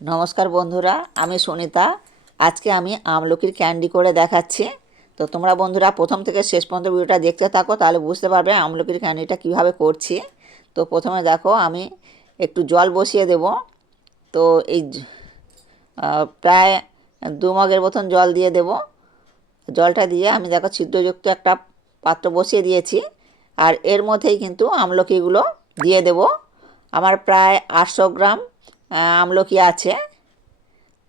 নমস্কার বন্ধুরা, আমি সুনিতা। আজকে আমি আমলকির ক্যান্ডি করে দেখাচ্ছি। তো তোমরা বন্ধুরা প্রথম থেকে শেষ পর্যন্ত ভিডিওটা দেখতে থাকো, তাহলে বুঝতে পারবে আমলকির ক্যান্ডিটা কিভাবে করছি। তো প্রথমে দেখো, আমি একটু জল বসিয়ে দেব। তো এই প্রায় 2 মগের মতন জল দিয়ে দেব। জলটা দিয়ে আমি দেখো ছিদ্রযুক্ত একটা পাত্র বসিয়ে দিয়েছি। আর এর মধ্যেই কিন্তু আমলকিগুলো দিয়ে দেব। আমার প্রায় 800 গ্রাম আমলকি আছে।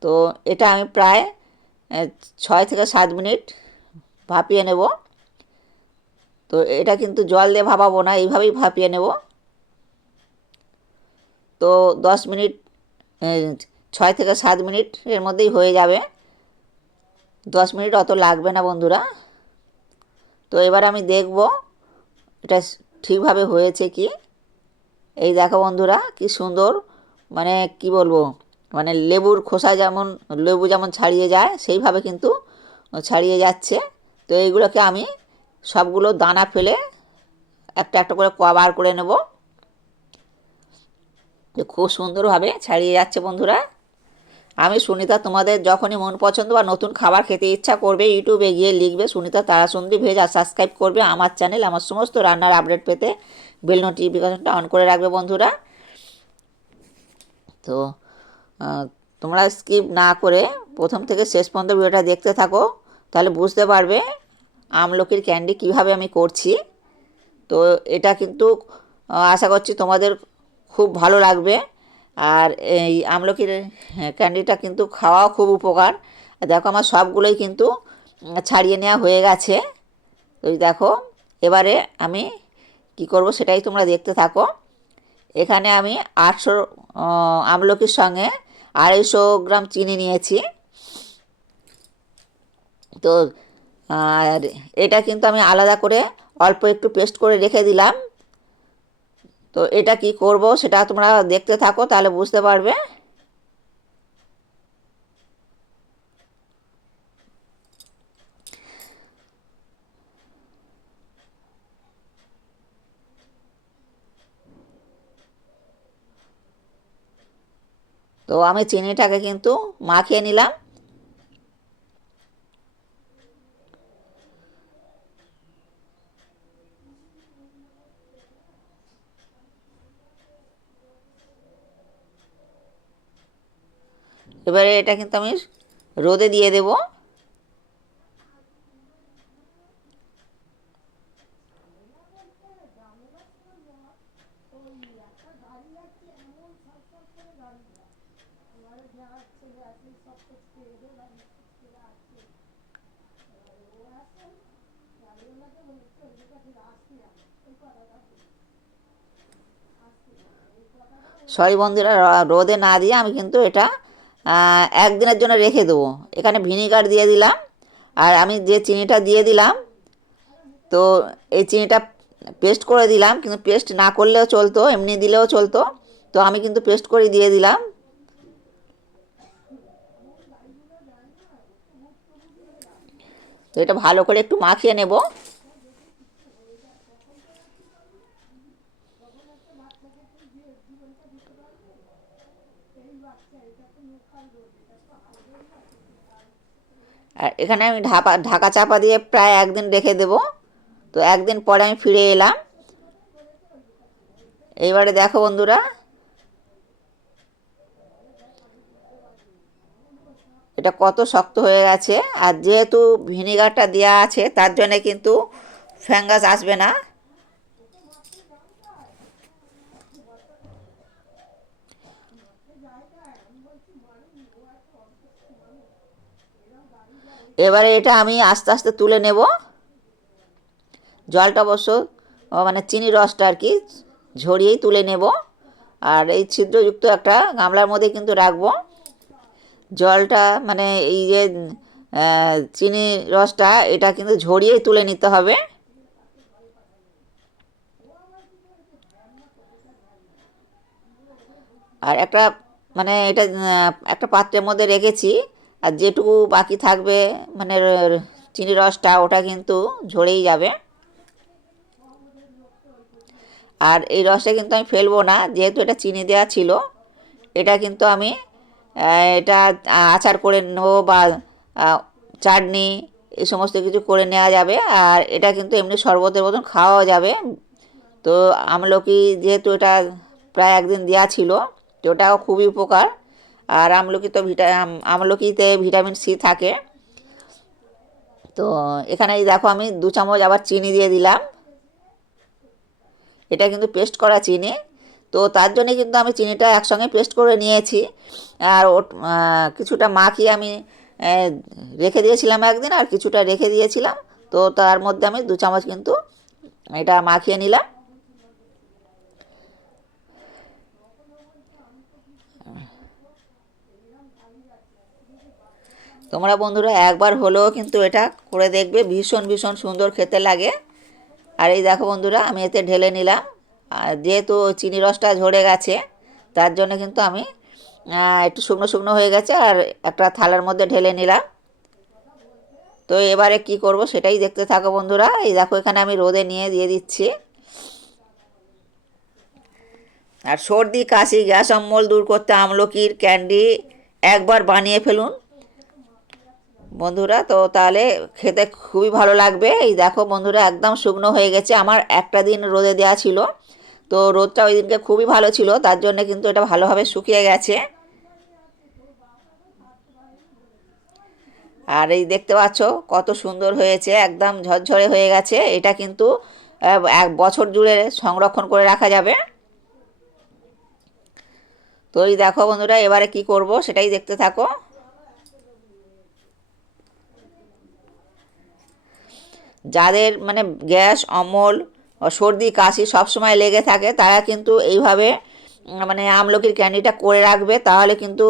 তো এটা আমি প্রায় 6 থেকে 7 মিনিট ভাপিয়ে নেব। তো এটা কিন্তু জল দিয়ে ভাপাবো না, এইভাবেই ভাপিয়ে নেব। তো 10 মিনিট, 6 থেকে 7 মিনিট এর মধ্যেই হয়ে যাবে। 10 মিনিট অত লাগবে না বন্ধুরা। তো এবার আমি দেখব এটা ঠিকভাবে হয়েছে কি। এই দেখো বন্ধুরা, কি সুন্দর, মানে কি বলবো, মানে লেবু যেমন ছাড়িয়ে যায় সেইভাবে কিন্তু ছাড়িয়ে যাচ্ছে। তো এইগুলোকে আমি সবগুলো দানা ফেলে একটা একটা করে বার করে নেব। খুব সুন্দরভাবে ছাড়িয়ে যাচ্ছে বন্ধুরা। আমি সুনিতা, তোমাদের যখনই মন পছন্দ বা নতুন খাবার খেতে ইচ্ছা করবে, ইউটিউবে গিয়ে লিখবে সুনিতা তারাচন্দ্রী ভেজ আর সাবস্ক্রাইব করবে আমার চ্যানেল। আমার সমস্ত রান্নার আপডেট পেতে বেল নোটিফিকেশনটা অন করে রাখবে বন্ধুরা। তো তোমরা স্কিপ না করে প্রথম থেকে শেষ পর্যন্ত ভিডিওটা দেখতে থাকো, তাহলে বুঝতে পারবে আমলকির ক্যান্ডি কিভাবে আমি করছি। তো এটা কিন্তু আশা করছি তোমাদের খুব ভালো লাগবে। আর এই আমলকির ক্যান্ডিটা কিন্তু খাওয়াও খুব উপকার। দেখো আমার সবগুলোই কিন্তু ছাড়িয়ে নেওয়া হয়ে গেছে। তো দেখো, এবারে আমি কি করব সেটাই তোমরা দেখতে থাকো। এখানে আমি 800 আমলকির সঙ্গে 250 গ্রাম চিনি নিয়েছি। তো আর এটা কিন্তু আমি আলাদা করে অল্প একটু পেস্ট করে রেখে দিলাম। তো এটা কি করব সেটা তোমরা দেখতে থাকো, তাহলে বুঝতে পারবে। তো আমি চিনিটাকে কিন্তু মাখিয়ে নিলাম। এবারে এটা কিন্তু আমি রোদে দিয়ে দেব। সরি বন্ধুরা, রোদে না দিয়ে আমি কিন্তু এটা একদিনের জন্য রেখে দেবো। এখানে ভিনিগার দিয়ে দিলাম। আর আমি যে চিনিটা দিয়ে দিলাম, তো এই চিনিটা পেস্ট করে দিলাম, কিন্তু পেস্ট না করলেও চলতো, এমনি দিলেও চলতো। তো আমি কিন্তু পেস্ট করে দিয়ে দিলাম। তো এটা ভালো করে একটু মাখিয়ে নেব। আর এখানে আমি ঢাকা চাপা দিয়ে প্রায় একদিন রেখে দেব। তো একদিন পরে আমি ফিরে এলাম। এইবারে দেখো বন্ধুরা, এটা কত শক্ত হয়ে গেছে। আর যেহেতু ভিনিগারটা দেওয়া আছে, তার জন্যে কিন্তু ফ্যাঙ্গাস আসবে না। এবারে এটা আমি আস্তে আস্তে তুলে নেব। জলটা অবশ্য মানে চিনি রসটা আর কি ঝরিয়েই তুলে নেব। আর এই ছিদ্রযুক্ত একটা গামলার মধ্যে কিন্তু রাখবো জলটা, মানে এই যে চিনি রসটা, এটা কিন্তু ঝরিয়েই তুলে নিতে হবে। আর একটা, মানে এটা একটা পাত্রের মধ্যে রেখেছি। আর যেটুকু বাকি থাকবে, মানে চিনি রসটা, ওটা কিন্তু ঝরেই যাবে। আর এই রসটা কিন্তু আমি ফেলবো না, যেহেতু এটা চিনি দেওয়া ছিল। এটা কিন্তু আমি এটা আচার করে নেবো বা চাটনি এই সমস্ত কিছু করে নেওয়া যাবে। আর এটা কিন্তু এমনি শরবতের মতন খাওয়াও যাবে। তো আমলকি যেহেতু এটা প্রায় একদিন দেওয়া ছিল, তো ওটাও খুবই উপকার। আর আমলকি তো আমলকিতে ভিটামিন সি থাকে। তো এখানে দেখো আমি 2 চামচ আবার চিনি দিয়ে দিলাম। এটা কিন্তু পেস্ট করা চিনি, তো তার জন্যে কিন্তু আমি চিনিটা একসঙ্গে পেস্ট করে নিয়েছি। আর কিছুটা মাখিয়ে আমি রেখে দিয়েছিলাম একদিন, আর কিছুটা রেখে দিয়েছিলাম। তো তার মধ্যে আমি 2 চামচ কিন্তু এটা মাখিয়ে নিলাম। তোমরা বন্ধুরা একবার হলেও কিন্তু এটা করে দেখবে, ভীষণ ভীষণ সুন্দর খেতে লাগে। আর এই দেখো বন্ধুরা, আমি এতে ঢেলে নিলাম। আর যেহেতু চিনি রসটা ঝরে গেছে, তার জন্য কিন্তু আমি একটু শুকনো শুকনো হয়ে গেছে, আর একটা থালার মধ্যে ঢেলে নিলাম। তো এবারে কি করব সেটাই দেখতে থাকো বন্ধুরা। এই দেখো এখানে আমি রোদে নিয়ে দিয়ে দিচ্ছি। আর সর্দি কাশি গ্যাস অম্বল দূর করতে আমলকির ক্যান্ডি একবার বানিয়ে ফেলুন বন্ধুরা, তো তাহলে খেতে খুবই ভালো লাগবে। এই দেখো বন্ধুরা, একদম শুকনো হয়ে গেছে। আমার একটা দিন রোদে দেওয়া ছিল, তো রোদটা ওই দিনকে খুবই ভালো ছিল, তার জন্য কিন্তু এটা ভালোভাবে শুকিয়ে গেছে। আর এই দেখতে পাচ্ছ কত সুন্দর হয়েছে, একদম ঝরঝরে হয়ে গেছে। এটা কিন্তু 1 বছর জুড়ে সংরক্ষণ করে রাখা যাবে। তো এই দেখো বন্ধুরা, এবারে কি করব সেটাই দেখতে থাকো। যাদের মানে গ্যাস অম্বল সর্দি কাশি সবসময় লেগে থাকে, তারা কিন্তু এইভাবে মানে আমলকির ক্যান্ডিটা করে রাখবে, তাহলে কিন্তু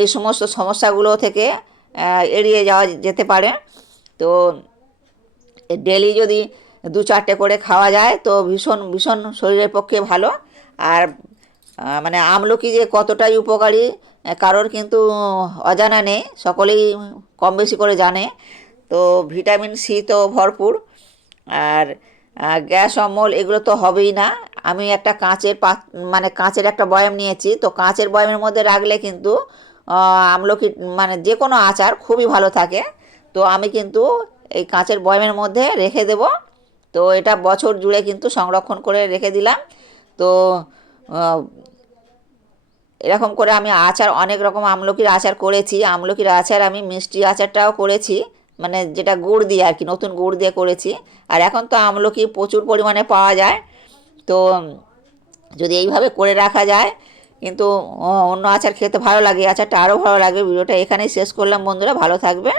এই সমস্ত সমস্যাগুলো থেকে এড়িয়ে যাওয়া যেতে পারে। তো ডেলি যদি 2-4টে করে খাওয়া যায় তো ভীষণ ভীষণ শরীরের পক্ষে ভালো। আর মানে আমলকি যে কতটাই উপকারী কারোর কিন্তু অজানা নেই, সকলেই কম বেশি করে জানে। তো ভিটামিন সি তো ভরপুর। আর গ্যাস অম্বল এগুলো তো হবেই না। আমি একটা মানে কাঁচের একটা বয়াম নিয়েছি, তো কাঁচের বয়ামের মধ্যে রাখলে কিন্তু আমলকি মানে যে কোনো আচার খুবই ভালো থাকে। তো আমি কিন্তু এই কাঁচের বয়ামের মধ্যে রেখে দেব। তো এটা বছর জুড়ে কিন্তু সংরক্ষণ করে রেখে দিলাম। তো এরকম করে আমি আচার অনেক রকম আমলকির আচার করেছি। আমলকির আচার আমি মিষ্টি আচারটাও করেছি, মানে যেটা গুড় দিয়ে আর কি, নতুন গুড় দিয়ে করেছি। আর এখন তো আমলকি প্রচুর পরিমাণে পাওয়া যায়। তো যদি এইভাবে করে রাখা যায় কিন্তু অন্য আচার খেতে ভালো লাগে, আচারটা আরও ভালো লাগে। ভিডিওটা এখানেই শেষ করলাম বন্ধুরা, ভালো থাকবে।